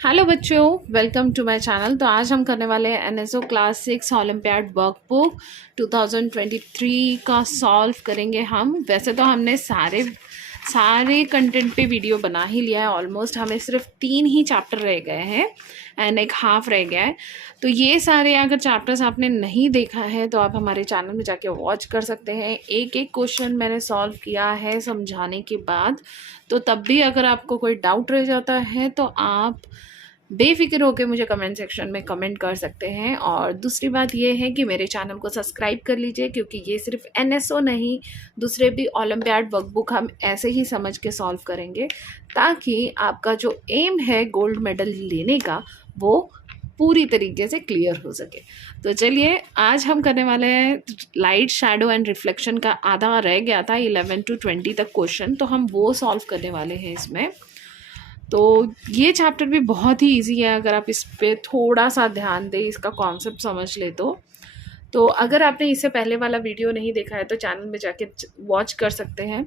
Hello बच्चों, welcome to my channel. तो आज हम करने वाले हैं एनएसओ क्लास 6 ओलंपियाड वर्कबुक 2023 का सॉल्व करेंगे हम। वैसे तो हमने सारे कंटेंट पे वीडियो बना ही लिया है ऑलमोस्ट। हमें सिर्फ 3 ही चैप्टर रह गए हैं एंड एक हाफ रह गया है। तो ये सारे अगर चैप्टर्स आपने नहीं देखा है तो आप हमारे चैनल में जाके वॉच कर सकते हैं। एक एक क्वेश्चन मैंने सॉल्व किया है समझाने के बाद। तो तब भी अगर आपको कोई डाउट रह जाता है तो आप बेफिक्र होकर मुझे कमेंट सेक्शन में कमेंट कर सकते हैं। और दूसरी बात यह है कि मेरे चैनल को सब्सक्राइब कर लीजिए, क्योंकि ये सिर्फ एनएसओ नहीं, दूसरे भी ओलंपियाड वर्कबुक हम ऐसे ही समझ के सॉल्व करेंगे, ताकि आपका जो एम है गोल्ड मेडल लेने का वो पूरी तरीके से क्लियर हो सके। तो चलिए, आज हम करने वाले हैं लाइट, शैडो एंड रिफ्लेक्शन का। आधा रह गया था 11 to 20 तक क्वेश्चन, तो हम वो सॉल्व करने वाले हैं इसमें। तो ये चैप्टर भी बहुत ही इजी है अगर आप इस पे थोड़ा सा ध्यान दें, इसका कॉन्सेप्ट समझ ले तो अगर आपने इससे पहले वाला वीडियो नहीं देखा है तो चैनल में जाके वॉच कर सकते हैं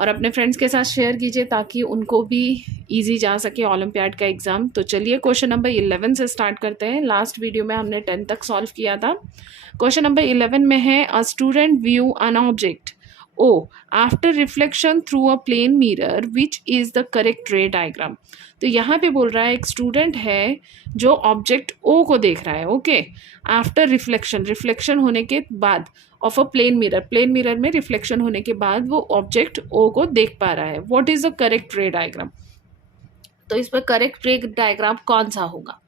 और अपने फ्रेंड्स के साथ शेयर कीजिए ताकि उनको भी इजी जा सके ओलंपियाड का एग्ज़ाम। तो चलिए क्वेश्चन नंबर 11 से स्टार्ट करते हैं। लास्ट वीडियो में हमने 10 तक सॉल्व किया था। क्वेश्चन नंबर 11 में है, a student view an object O after reflection through a plane mirror, which is the correct ray diagram। तो यहाँ पे बोल रहा है एक स्टूडेंट है जो ऑब्जेक्ट O को देख रहा है। ओके, आफ्टर रिफ्लेक्शन होने के बाद ऑफ अ प्लेन मिरर में रिफ्लेक्शन होने के बाद वो ऑब्जेक्ट O को देख पा रहा है। व्हाट इज द करेक्ट रे डायग्राम? तो इस पर करेक्ट रे डायग्राम कौन सा होगा?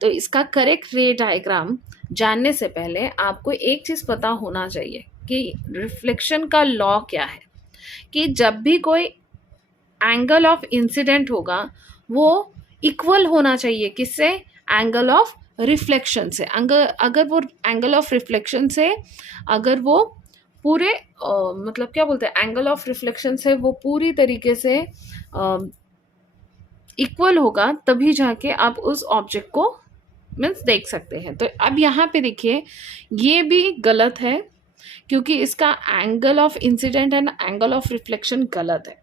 तो इसका करेक्ट रे डायग्राम जानने से पहले आपको एक चीज़ पता होना चाहिए कि रिफ्लेक्शन का लॉ क्या है, कि जब भी कोई एंगल ऑफ इंसिडेंट होगा वो इक्वल होना चाहिए किससे? एंगल ऑफ रिफ्लेक्शन से। अगर वो एंगल ऑफ रिफ्लेक्शन से अगर वो पूरे मतलब क्या बोलते हैं, एंगल ऑफ रिफ्लेक्शन से वो पूरी तरीके से इक्वल होगा, तभी जाके आप उस ऑब्जेक्ट को मीन्स देख सकते हैं। तो अब यहाँ पे देखिए, ये भी गलत है क्योंकि इसका angle of incident and angle of reflection गलत है।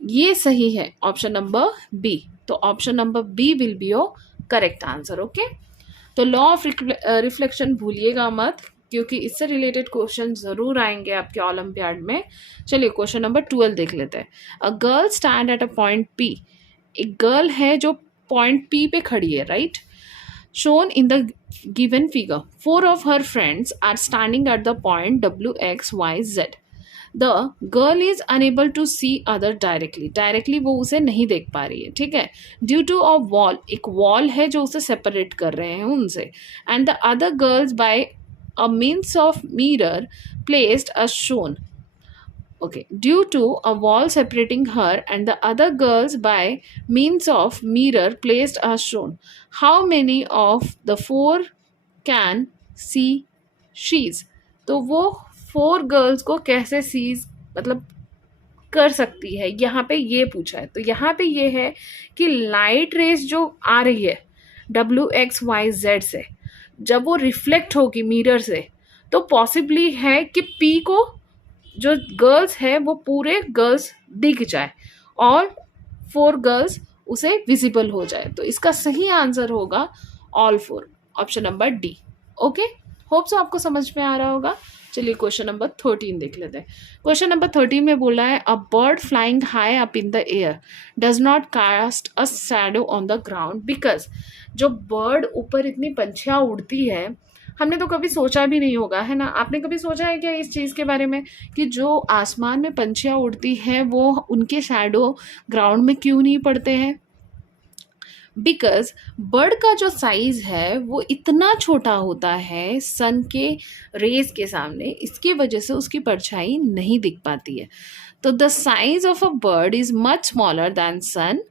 ये सही है ऑप्शन नंबर बी। तो option number B will be your correct answer. Okay, तो लॉ ऑफ रिफ्लेक्शन भूलिएगा मत, क्योंकि इससे रिलेटेड क्वेश्चन जरूर आएंगे आपके ओलंपियाड में। चलिए क्वेश्चन नंबर 12 देख लेते हैं। A girl stand at a point P. एक गर्ल है जो पॉइंट पी पे खड़ी है, right? Shown in the given figure, four of her friends are standing at the point W, X, Y, Z. The girl is unable to see other directly वो उसे नहीं देख पा रही है, ठीक है? Due to a wall, एक wall है जो उसे separate कर रहे हैं उनसे, and the other girls by a means of mirror placed as shown. Okay, due to a wall separating her and the other girls by means of mirror placed as shown, how many of the four can see she's? तो वो 4 girls को कैसे seize मतलब कर सकती है, यहाँ पे ये पूछा है। तो यहाँ पे ये है कि लाइट रेस जो आ रही है WXYZ से, जब वो रिफ्लेक्ट होगी मिरर से, तो पॉसिबली है कि P को जो गर्ल्स है वो पूरे गर्ल्स दिख जाए और 4 गर्ल्स उसे विजिबल हो जाए। तो इसका सही आंसर होगा all 4, option number D. Okay, hope so आपको समझ में आ रहा होगा। चलिए क्वेश्चन नंबर 13 देख लेते हैं। क्वेश्चन नंबर 13 में बोला है, a bird flying high up in the air does not cast a shadow on the ground because. जो बर्ड ऊपर इतनी पंछियाँ उड़ती है, हमने तो कभी सोचा भी नहीं होगा, है ना? आपने कभी सोचा है क्या इस चीज़ के बारे में कि जो आसमान में पंछियाँ उड़ती हैं वो उनके शैडो ग्राउंड में क्यों नहीं पड़ते हैं? बिकॉज बर्ड का जो साइज है वो इतना छोटा होता है सन के रेज के सामने, इसकी वजह से उसकी परछाई नहीं दिख पाती है। तो the size of a bird is much smaller than sun,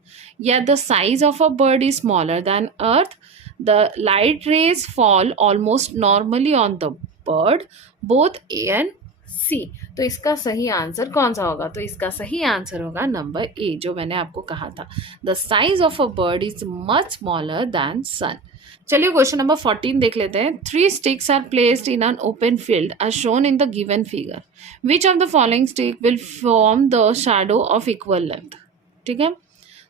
या the size of a bird is smaller than earth, the light rays fall almost normally on the bird, both A and C. तो इसका सही answer कौन सा होगा? तो इसका सही आंसर होगा नंबर ए, जो मैंने आपको कहा था, the size of a bird is much smaller than sun. चलिए क्वेश्चन नंबर 14 देख लेते हैं। 3 sticks are placed in an open field as shown in the given figure. Which of the following stick will form the shadow of equal length? ठीक है,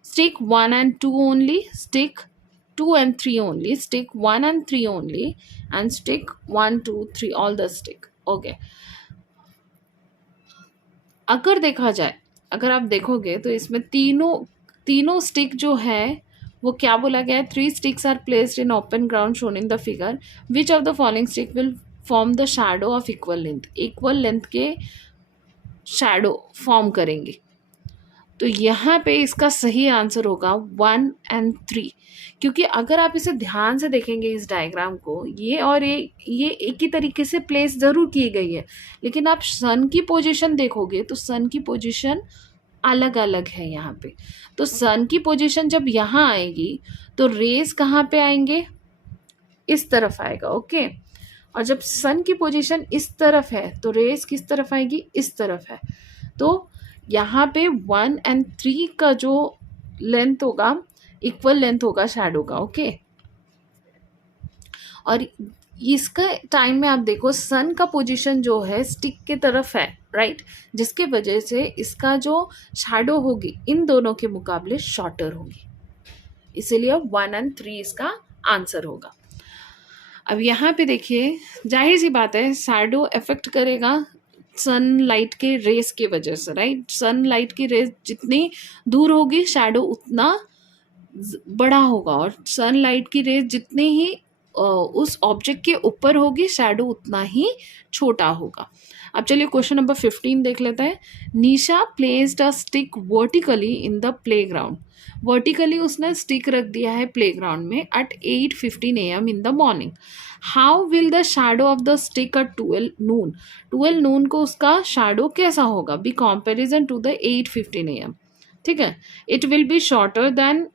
stick 1 and 2 only, stick 2 and 3 only, stick 1 and 3 only, and stick 1 2 3 all the stick. Okay. अगर देखा जाए, अगर आप देखोगे तो इसमें तीनों तीनों स्टिक जो है वो क्या बोला गया है, 3 sticks are placed in open ground shown in the figure, which of the following stick will form the shadow of equal length के शैडो फॉर्म करेंगे। तो यहाँ पे इसका सही आंसर होगा 1 and 3, क्योंकि अगर आप इसे ध्यान से देखेंगे इस डायग्राम को, ये और ये एक ही तरीके से प्लेस ज़रूर की गई है, लेकिन आप सन की पोजीशन देखोगे तो सन की पोजीशन अलग अलग है यहाँ पे। तो सन की पोजीशन जब यहाँ आएगी तो रेज कहाँ पे आएंगे, इस तरफ आएगा। ओके, और जब सन की पोजीशन इस तरफ है तो रेज किस तरफ आएगी, इस तरफ है। तो यहाँ पे 1 and 3 का जो लेंथ होगा इक्वल लेंथ होगा शैडो का। ओके, और इसका टाइम में आप देखो सन का पोजीशन जो है स्टिक के तरफ है, राइट, जिसके वजह से इसका जो शैडो होगी इन दोनों के मुकाबले शॉर्टर होगी, इसीलिए 1 and 3 इसका आंसर होगा। अब यहाँ पे देखिए, जाहिर सी बात है शैडो इफेक्ट करेगा सनलाइट के रेस की वजह से, राइट। सनलाइट की रेस जितनी दूर होगी शैडो उतना बड़ा होगा, और सनलाइट की रेस जितनी ही उस ऑब्जेक्ट के ऊपर होगी शैडो उतना ही छोटा होगा। अब चलिए क्वेश्चन नंबर 15 देख लेते हैं। Nisha placed a stick vertically in the playground, vertically उसने स्टिक रख दिया है प्लेग्राउंड में at 8:15 AM in the morning. How will the shadow of the stick at 12 noon, 12 noon को उसका शैडो कैसा होगा, be comparison to the 8:15 AM। ठीक है, it will be shorter than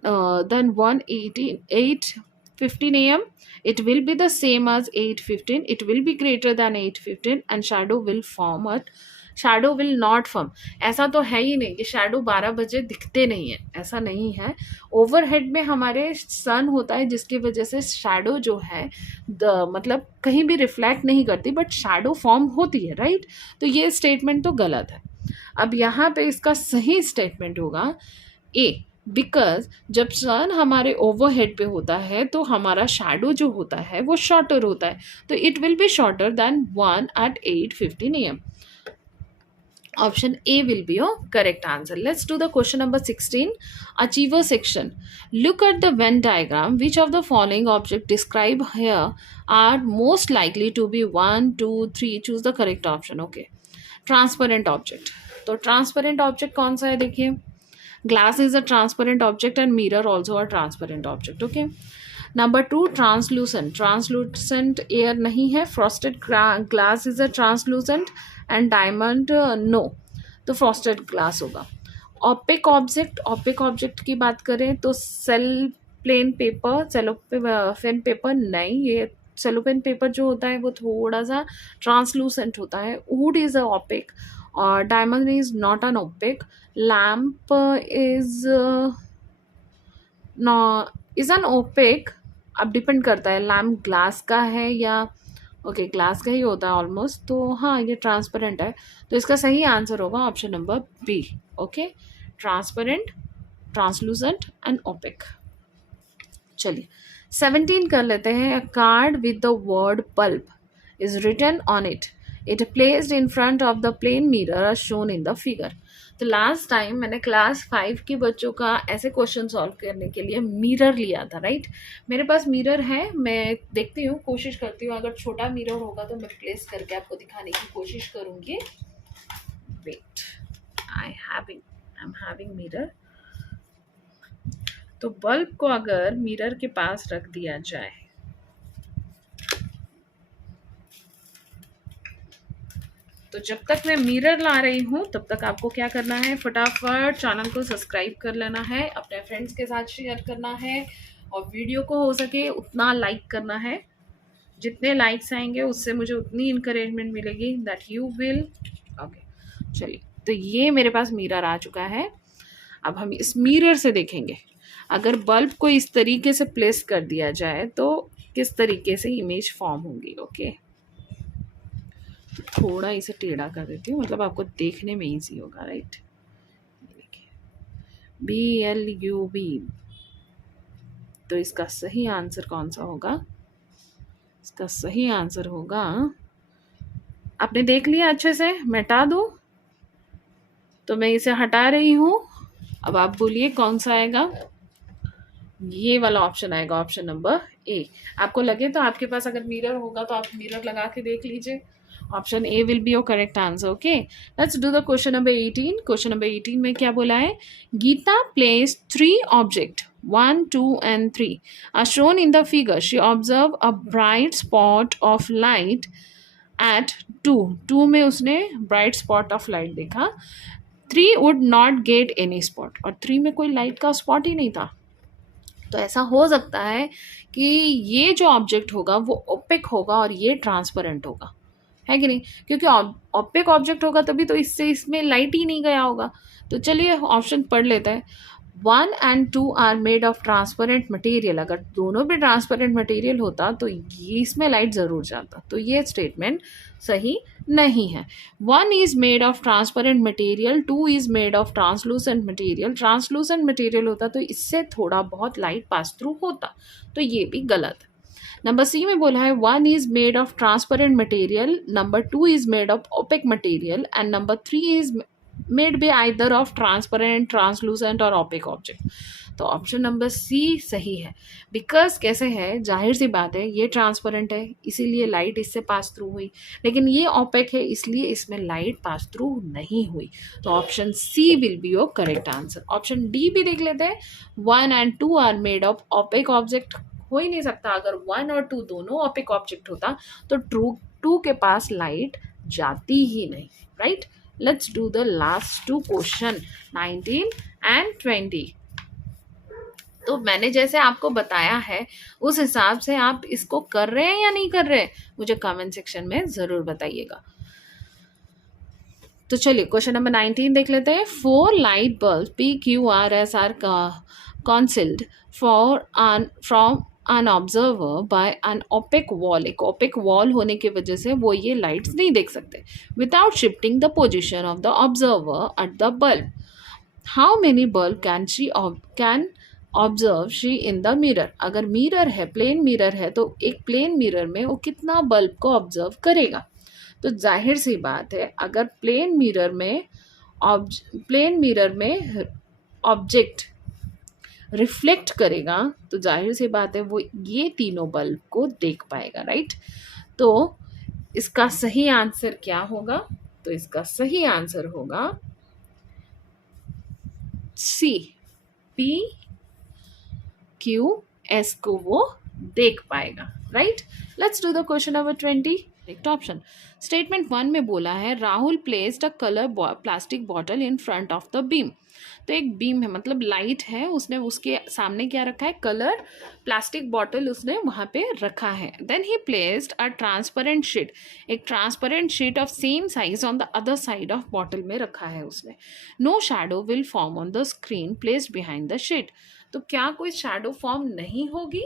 8:15 AM, it will be the same as 8:15, it will be greater than 8:15 and shadow will form at shadow will not form। ऐसा तो है ही नहीं कि shadow 12 बजे दिखते नहीं है, ऐसा नहीं है। ओवरहेड में हमारे सन होता है जिसकी वजह से शैडो जो है मतलब कहीं भी रिफ्लेक्ट नहीं करती, बट शैडो फॉर्म होती है, राइट। तो ये स्टेटमेंट तो गलत है। अब यहाँ पे इसका सही स्टेटमेंट होगा ए, बिकॉज जब सन हमारे ओवरहेड पे होता है तो हमारा शैडो जो होता है वो शॉर्टर होता है, तो it will be shorter then 1 at 8:15 AM। Option A will be your correct answer. Let's do the question number 16. Achiever section. Look at the Venn diagram. Which of the following object described here are most likely to be 1, 2, 3? Choose the correct option. Okay. Transparent object. तो transparent object कौन सा है, देखिए glass is a transparent object and mirror also a transparent object. Okay, number 2 translucent, translucent air नहीं है। Frosted glass is a translucent and diamond no, तो frosted glass होगा। Opaque object, opaque object की बात करें तो cell plain paper, cellophane paper नहीं, ये सेलोपेन पेपर जो होता है वो थोड़ा सा ट्रांसलूसेंट होता है। वुड इज अ ऑपिक और diamond is not an opaque. Lamp is an opaque, अब डिपेंड करता है लैम्प ग्लास का है या ओके ग्लास का ही होता है ऑलमोस्ट, तो हाँ ये ट्रांसपेरेंट है, तो इसका सही आंसर होगा option number B. Okay, transparent, translucent and opaque. चलिए 17 कर लेते हैं। A card with the word pulp is written on it, it placed in front of the plain mirror are shown in the figure. तो last time मैंने class 5 के बच्चों का ऐसे क्वेश्चन सॉल्व करने के लिए मिरर लिया था, राइट। मेरे पास मिरर है, मैं देखती हूँ, कोशिश करती हूँ, अगर छोटा मिरर होगा तो मैं प्लेस करके आपको दिखाने की कोशिश करूँगी। Wait, I am having mirror. तो बल्ब को अगर मिरर के पास रख दिया जाए, तो जब तक मैं मिरर ला रही हूँ तब तक आपको क्या करना है, फटाफट चैनल को सब्सक्राइब कर लेना है, अपने फ्रेंड्स के साथ शेयर करना है, और वीडियो को हो सके उतना लाइक करना है। जितने लाइक्स आएंगे उससे मुझे उतनी इंकरेजमेंट मिलेगी दैट यू विल। ओके चलिए, तो ये मेरे पास मिरर आ चुका है। अब हम इस मिरर से देखेंगे अगर बल्ब को इस तरीके से प्लेस कर दिया जाए तो किस तरीके से इमेज फॉर्म होगी। ओके, थोड़ा इसे टेढ़ा कर देती हूँ, मतलब आपको देखने में इजी होगा, राइट। देखिए BLUB। तो इसका सही आंसर कौन सा होगा? इसका सही आंसर होगा, आपने देख लिया अच्छे से, मैं हटा दूँ? तो मैं इसे हटा रही हूँ। अब आप बोलिए कौन सा आएगा? ये वाला ऑप्शन आएगा, ऑप्शन नंबर ए। आपको लगे तो आपके पास अगर मिरर होगा तो आप मिरर लगा के देख लीजिए। Option A will be your correct answer. Okay, let's do the question number 18। Question number 18 में क्या बोला है? Gita place 3 object 1, 2 and 3 are shown in the figure. She observed a bright spot of light at 2। 2 में उसने bright spot of light देखा। 3 would not get any spot, और 3 में कोई लाइट का स्पॉट ही नहीं था। तो ऐसा हो सकता है कि ये जो ऑब्जेक्ट होगा वो ओपेक होगा और ये ट्रांसपेरेंट होगा, है कि नहीं? क्योंकि ओपेक ऑब्जेक्ट होगा तभी तो इससे इसमें लाइट ही नहीं गया होगा। तो चलिए ऑप्शन पढ़ लेते हैं। 1 and 2 are made of transparent material. अगर दोनों भी ट्रांसपेरेंट मटेरियल होता तो ये इसमें लाइट ज़रूर जाता। तो ये स्टेटमेंट सही नहीं है। 1 is made of transparent material, 2 is made of translucent material. Translucent material होता तो इससे थोड़ा बहुत लाइट पास थ्रू होता, तो ये भी गलत है। नंबर सी में बोला है 1 is made of transparent material, number 2 is made of opaque material and number 3 is made by either of transparent, translucent और ओपेक ऑब्जेक्ट। तो ऑप्शन नंबर सी सही है। बिकॉज कैसे है, जाहिर सी बात है, ये ट्रांसपेरेंट है इसीलिए लाइट इससे पास थ्रू हुई, लेकिन ये ओपेक है इसलिए इसमें लाइट पास थ्रू नहीं हुई। तो option C will be your correct answer. Option D भी देख लेते हैं। 1 and 2 are made of opaque object हो ही नहीं सकता। अगर 1 और 2 दोनों ओपेक ऑब्जेक्ट होता तो 2 के पास लाइट जाती ही नहीं, right? Let's do the last 2 question 19 and 20। तो मैंने जैसे आपको बताया है उस हिसाब से आप इसको कर रहे हैं या नहीं कर रहे, मुझे कमेंट सेक्शन में जरूर बताइएगा। तो चलिए क्वेश्चन नंबर 19 देख लेते हैं। 4 light bulb PQRS are concealed from an observer by an opaque wall। एक opaque wall होने की वजह से वो ये लाइट्स नहीं देख सकते। without shifting the position of the observer at the bulb, how many bulb can observe she in the mirror। अगर मिरर है, प्लेन मिरर है, तो एक प्लेन मिरर में वो कितना बल्ब को ऑब्जर्व करेगा? तो जाहिर सी बात है, अगर प्लेन मिरर में ऑब्जेक्ट रिफ्लेक्ट करेगा तो जाहिर सी बात है वो ये तीनों बल्ब को देख पाएगा, राइट? तो इसका सही आंसर क्या होगा? तो इसका सही आंसर होगा सी, PQS को वो देख पाएगा, right? Let's do the question number 20। Correct option. Statement 1 में बोला है Rahul placed a colour plastic bottle in front of the beam. तो एक बीम है, मतलब लाइट है, उसने उसके सामने क्या रखा है? कलर प्लास्टिक बॉटल उसने वहां पे रखा है। देन ही प्लेस्ड अ ट्रांसपेरेंट शीट, एक transparent sheet of same size on the other side of bottle में रखा है उसने। No shadow will form on the screen placed behind the sheet. तो क्या कोई शैडो फॉर्म नहीं होगी?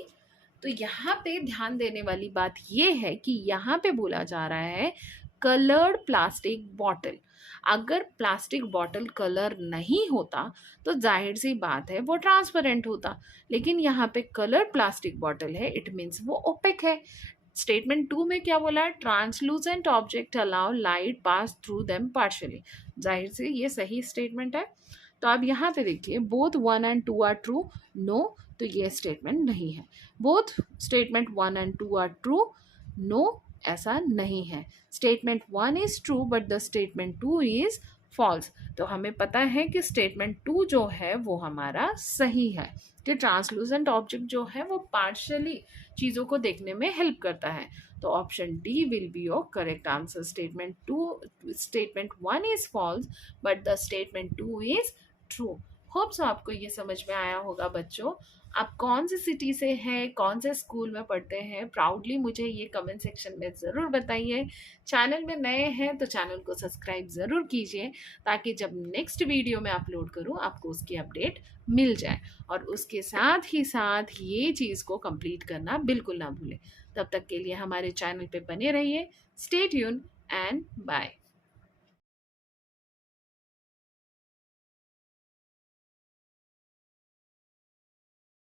तो यहाँ पे ध्यान देने वाली बात ये है कि यहाँ पे बोला जा रहा है कलर्ड प्लास्टिक बॉटल। अगर प्लास्टिक बॉटल कलर नहीं होता तो जाहिर सी बात है वो ट्रांसपेरेंट होता, लेकिन यहाँ पे कलर्ड प्लास्टिक बॉटल है, इट मीन्स वो ओपेक है। स्टेटमेंट 2 में क्या बोला है? Translucent object allow light pass through them partially. जाहिर से ये सही स्टेटमेंट है। तो अब यहाँ पे देखिए, both 1 and 2 are true. No, तो ये स्टेटमेंट नहीं है। Both statement 1 and 2 are true. No, ऐसा नहीं है। Statement 1 is true but the statement 2 is false. तो हमें पता है कि स्टेटमेंट 2 जो है वो हमारा सही है, कि ट्रांसलूसेंट ऑब्जेक्ट जो है वो पार्शियली चीज़ों को देखने में हेल्प करता है। तो option D will be your correct answer. Statement 1 is false but the statement 2 is true. Hope so आपको ये समझ में आया होगा बच्चों। आप कौन सी सिटी से हैं, कौन से स्कूल में पढ़ते हैं, प्राउडली मुझे ये कमेंट सेक्शन में ज़रूर बताइए। चैनल में नए हैं तो चैनल को सब्सक्राइब ज़रूर कीजिए, ताकि जब नेक्स्ट वीडियो में अपलोड करूँ आपको उसकी अपडेट मिल जाए। और उसके साथ ही साथ ये चीज़ को कंप्लीट करना बिल्कुल ना भूलें। तब तक के लिए हमारे चैनल पे बने रहिए। Stay tune and bye.